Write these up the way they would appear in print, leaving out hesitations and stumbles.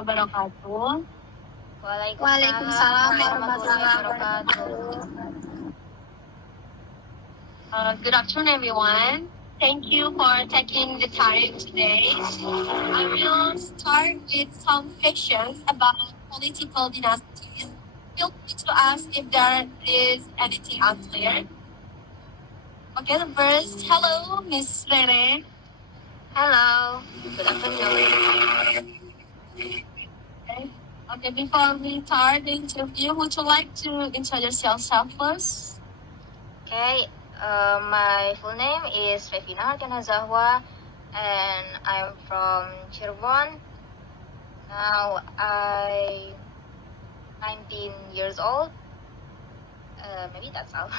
wabarakatuh. Waalaikumsalam warahmatullahi wabarakatuh. Good afternoon, everyone. Thank you for taking the time today. I will start with some questions about political dynasties. Feel free to ask if there is anything unclear. Okay, the first, hello, Miss Rere. Hello, good afternoon. Okay, before we start the interview, would you like to introduce yourself first? Okay, my full name is Revina Ardiana Zahwa, and I'm from Cirebon. Now I'm 19 years old. Maybe that's all.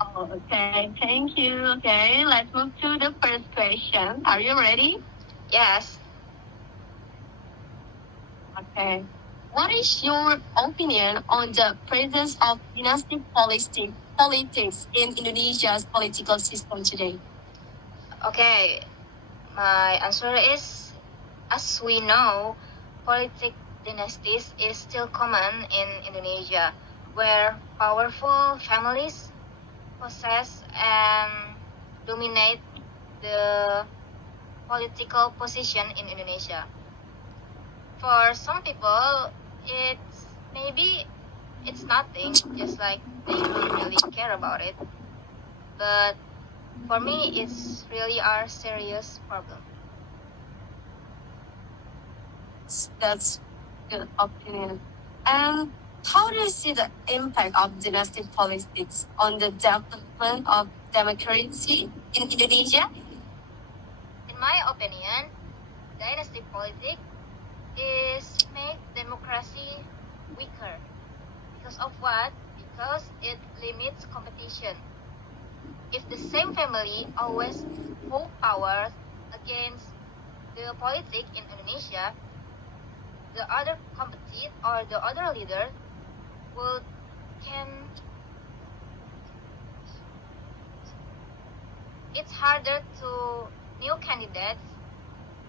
Oh, okay, thank you. Okay, let's move to the first question. Are you ready? Yes. Okay. What is your opinion on the presence of dynastic politics in Indonesia's political system today? Okay, my answer is, as we know, politic dynasties is still common in Indonesia, where powerful families possess and dominate the political position in Indonesia. For some people, it's nothing, just like they don't really care about it. But for me, it's really our serious problem. That's good opinion. And how do you see the impact of dynastic politics on the development of democracy in Indonesia? In my opinion, dynasty politics is make democracy weaker. Because of what? Because it limits competition. If the same family always hold power against the politics in Indonesia, the other compete or the other leader it's harder to new candidates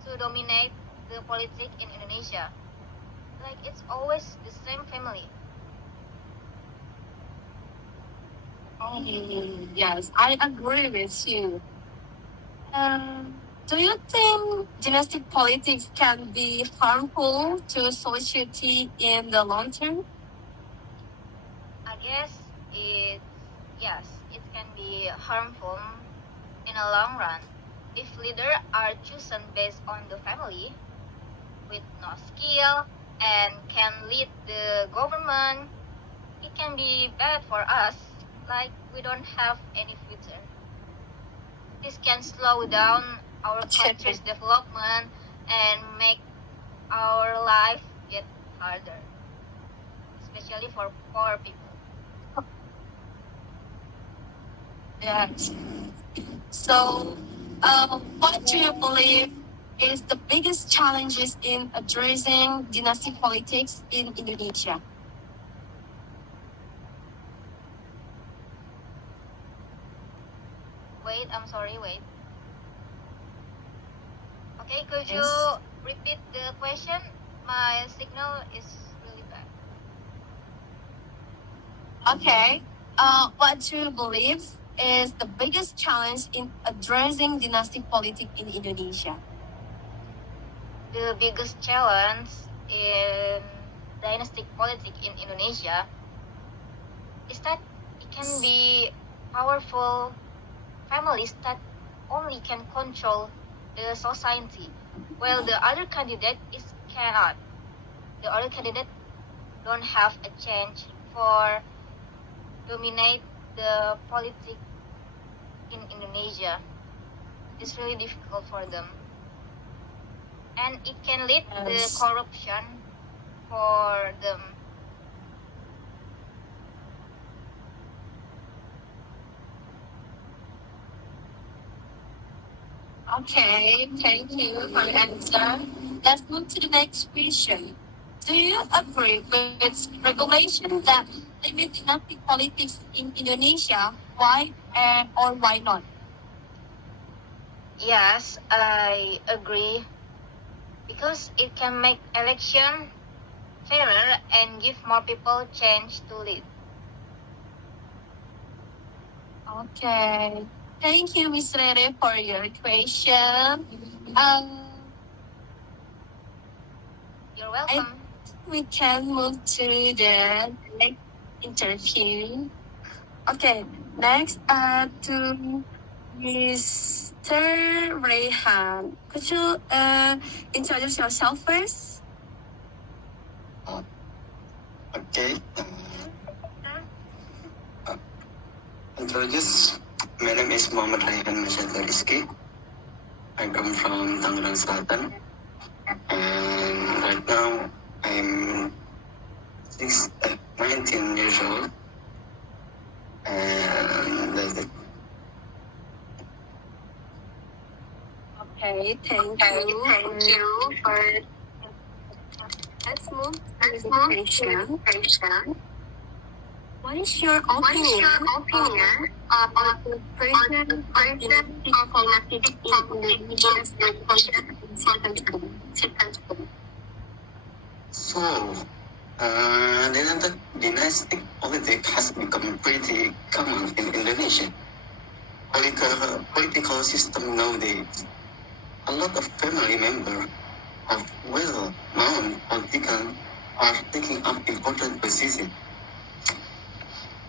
to dominate the politics in Indonesia. Like it's always the same family. Yes, I agree with you. Do you think dynastic politics can be harmful to society in the long term? I guess yes, it can be harmful in a long run. If leaders are chosen based on the family with no skill and can lead the government, it can be bad for us, like we don't have any future. This can slow down our country's development and make our life get harder, especially for poor people. Yes. So, what do you believe is the biggest challenges in addressing dynastic politics in Indonesia? Wait. Okay, could you repeat the question? My signal is really bad. Okay. What do you believe is the biggest challenge in addressing dynastic politics in Indonesia? The biggest challenge in dynastic politics in Indonesia is that it can be powerful families that only can control the society, while the other candidate cannot. The other candidate don't have a chance for dominate the politics in Indonesia. It's really difficult for them, and it can lead the corruption for them. Okay, thank you for your answer. Let's move to the next question. Do you agree with regulation that limit dynastic politics in Indonesia? Why or why not? Yes, I agree because it can make election fairer and give more people chance to lead. Okay. Thank you, Ms. Rere, for your question. You're welcome. We can move to the next interview. Okay, next to Mr. Rehan. Could you introduce yourself first? Okay. Introduce. My name is Muhammad Rayhan Masyadar Rizky. I come from Tangerang Selatan. And right now I'm 19 years old. And that's it. Okay, thank you for. Let's move to the question. What is your opinion about the version of domestic politics in Indonesia's education? So, dynastic politics has become pretty common in Indonesia. Political system nowadays. A lot of family members of well-known politicians are taking up important positions.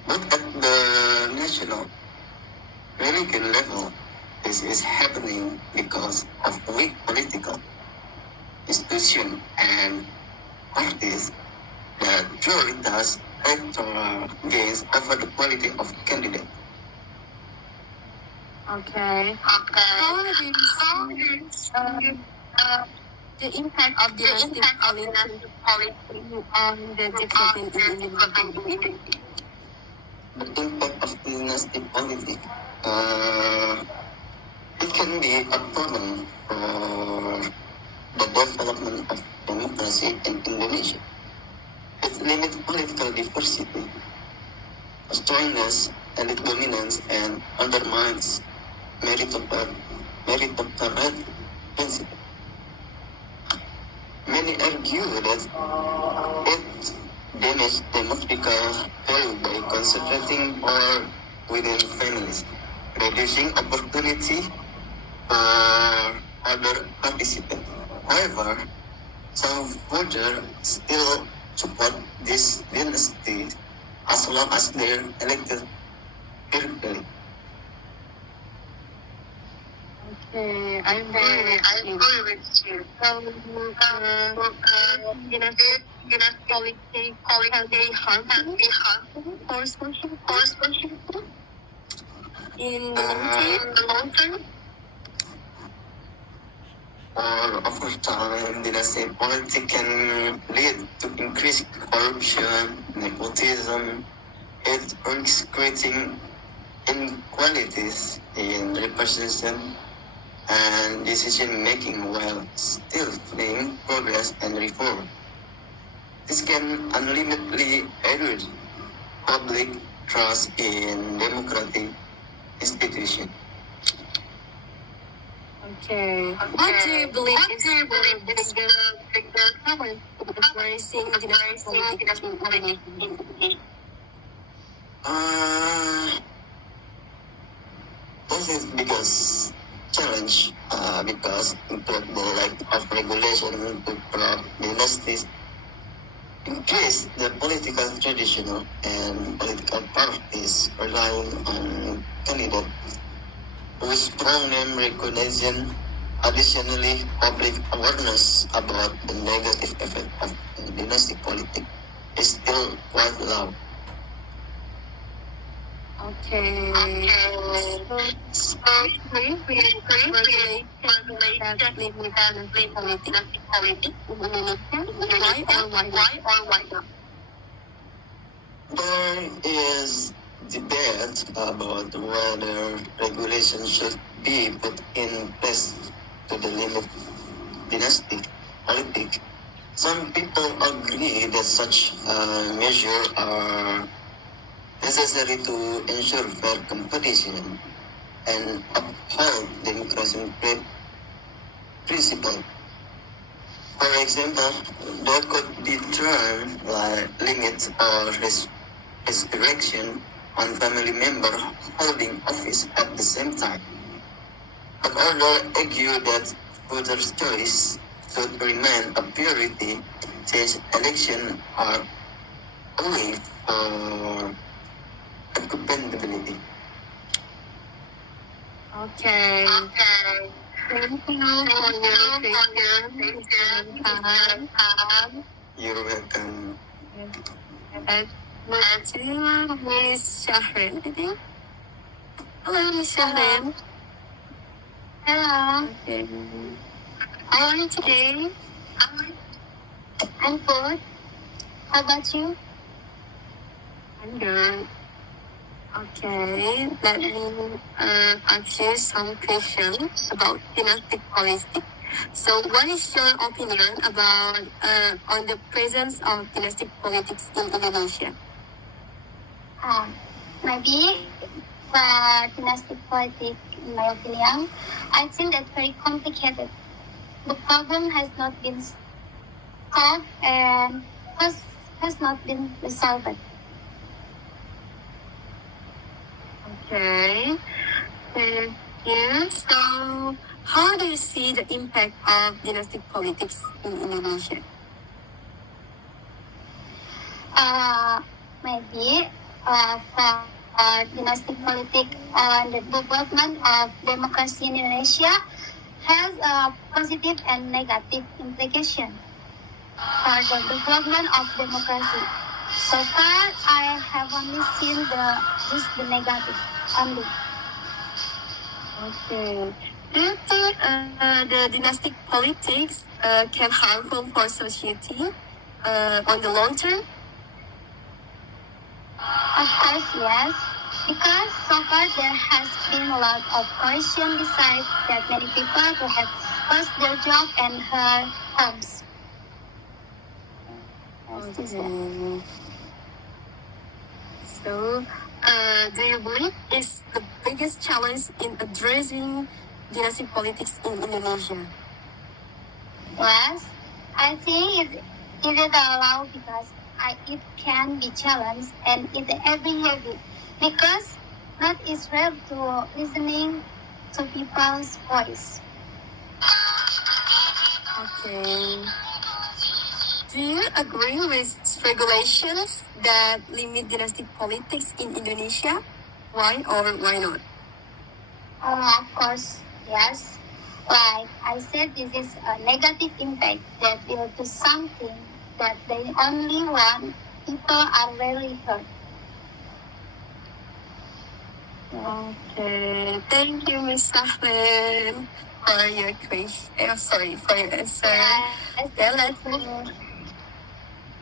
But at the national religion level, this is happening because of weak political institutions and parties that prioritize electoral gains over the quality of candidate. Okay. How do you see the impact of domestic politics on the development in Indonesia? The impact of dynastic politics, it can be a problem for the development of democracy in Indonesia. It limits political diversity, strengthens elite dominance, and undermines meritocracy principle. Many argue that it damages democratic value by concentrating power within families, reducing opportunity for other participants. However, some voters still support this dynasty as long as they're elected directly. Okay, I agree with you. Dynastic politics can be harmful for social in the long term. Or over time, dynastic politics can lead to increased corruption, nepotism. It risks creating inequalities in representation and decision making while still fleeing progress and reform. This can unlimitedly erode public trust in democratic institutions. Okay. What do you believe is the biggest challenge of raising dynastic politics in Indonesia? This is biggest challenge because include the lack of regulation to prevent dynasties, increase the political traditional and political parties relying on candidates with strong name recognition. Additionally, public awareness about the negative effect of dynastic politics is still quite low. Okay. So, we regulate that limit dynastic politics in Indonesia. Why not? There is debate about whether regulations should be put in place to the limit dynastic politics. Some people agree that such measures are necessary to ensure fair competition and uphold democratic principle. For example, there could be terms like limits or restriction on family member holding office at the same time. But others argue that voters' choice should remain a priority since elections are a way for accountability. Okay. Thank you for your question. You're welcome. Let's move to Miss Shahrin, I think. Hello, Miss Shahrin. Hello, Okay. How are you today? I'm good. How about you? I'm good. Okay, let me ask you some questions about dynastic politics. So, what is your opinion about on the presence of dynastic politics in Indonesia? Maybe dynastic politics, in my opinion, I think that's very complicated. The problem has not been solved and has not been resolved. Okay, thank you. So, how do you see the impact of dynastic politics in Indonesia? Maybe for dynastic politics on the development of democracy in Indonesia has a positive and negative implication for the development of democracy. So far, I have only seen just the negative only. Okay. Do you think the dynastic politics can harmful for society on the long term? Of course, yes. Because so far there has been a lot of corruption besides that many people who have lost their job and their homes. Okay. So, do you believe it's the biggest challenge in addressing dynastic politics in Indonesia? Yes, I think it allowed because it can be challenged and it every year because not Israel to listening to people's voice. Okay. Do you agree with regulations that limit dynastic politics in Indonesia? Why or why not? Of course, yes. Like I said, this is a negative impact that will do something that they only want people are really hurt. Okay, thank you, Miss Ahmed, for your question. For your answer.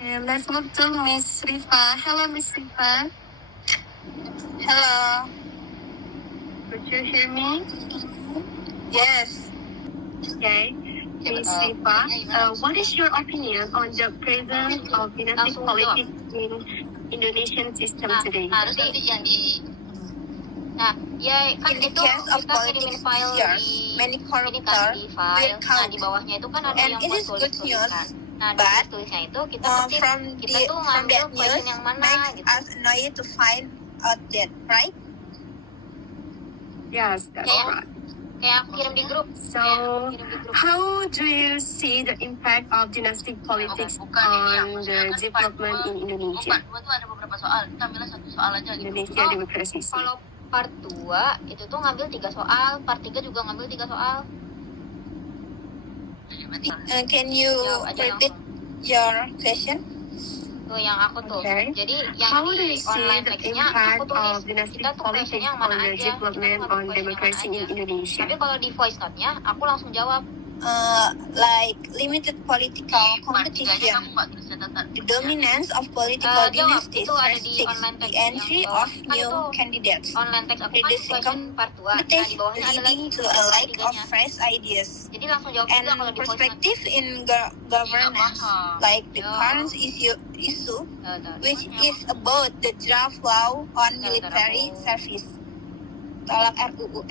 Let's move to Miss Rifa. Hello, Miss Rifa. Hello. Could you hear me? Yes. Okay. Miss Rifa, what is your opinion on the presence of dynastic politics in Indonesian system today? Ya kan In the itu case of kita politics ngirimin file years, di many ini corruptor kan di file. will Nah count. di bawahnya itu kan ada And yang it buat is good tulis-tulis kan. news, Nah di but tulis-tulisnya itu kita ketik from kita tuh ngambil that news question yang mana makes gitu. us annoyed to find out that, right? Yes, that's right. Kayak aku kirim di grup. So, how do you see the impact of dynastic politics on the development in Indonesia? Part 2 tuh ada beberapa soal. Kita ambilnya satu soal aja gitu. Indonesia democracy. Kalau part 2 itu tuh ngambil 3 soal, part 3 juga ngambil 3 soal. Can you Jawab aja repeat langsung. your question? Tuh yang aku tuh. Okay. Jadi yang How do you di see online the text-nya aku impact tulis of dynastic kita tuh politics questionnya yang on mana the aja. Kita tuh development ngambil on question yang democracy mana in aja. Indonesia? Tapi kalau di voice note-nya aku langsung jawab. Like limited political competition, the dominance of political dynasties restricts the entry of new candidates, Online text aku kan reducing question part 2. Nah di competition, bawahnya ada lagi leading to a lack of fresh ideas. Jadi langsung jawab And juga kalau di voice note. perspective in governance, like the current issue which is about the draft law on military service. Tolak RUU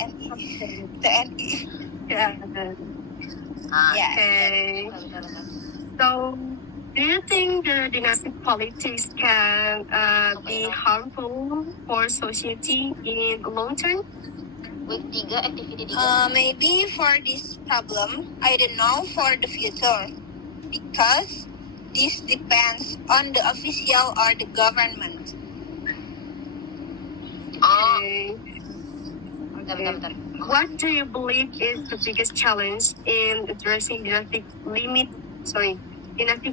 TNI. Yeah. Yes. Okay. Bentar. So, do you think the dynastic politics can be harmful for society in the long term? Week 3, activity 3. Maybe for this problem, I don't know for the future. Because this depends on the official or the government. Okay. Bentar. What do you believe is the biggest challenge in addressing dynastic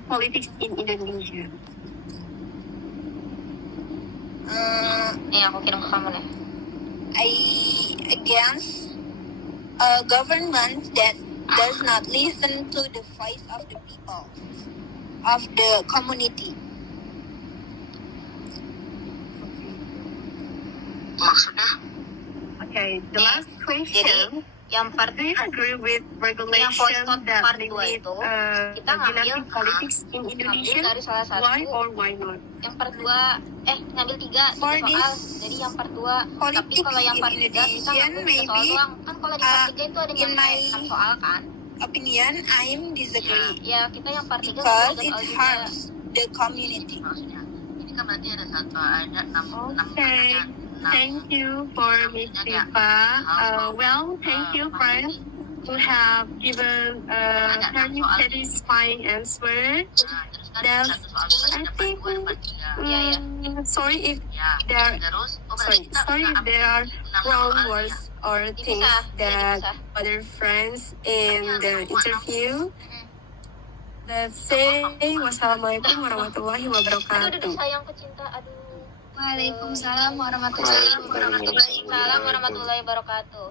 politics in Indonesia? Nih, aku kirim ke kamu nih. I against a government that does not listen to the voice of the people, of the community. Maksudnya? Okay, the last question. Yang part Do you agree with voice regulation vote that part 2 limit itu, kita ngambil dynastic politics in Indonesia? dari salah satu. Why or why not? Yang part 2 ngambil 3 For soal. this Jadi yang part 2. Tapi politics kalau yang part in 3 kita Indonesian, ngambil 3 soal maybe, doang. Kan kalau di part 3 itu ada in yang my- 6 soal kan. Opinion, I'm disagree Ya, kita yang part 3 because ngambil it soal juga. harms the community. Maksudnya, ini kan berarti ada 6 Okay. Thank you for Miss Rifa. Well, thank you, friends, who have given very satisfying answer. Nah, Dan terus kan satu soal itu kan I ada part think 2 dan part 3. Iya. sorry if Ya, there terus sorry if there are wrong words or things that other friends in the interview that say. Wassalamualaikum warahmatullahi Aduh, wabarakatuh. sayangku cinta. Aduh. Waalaikumsalam warahmatullahi wabarakatuh. Waalaikumsalam warahmatullahi wabarakatuh.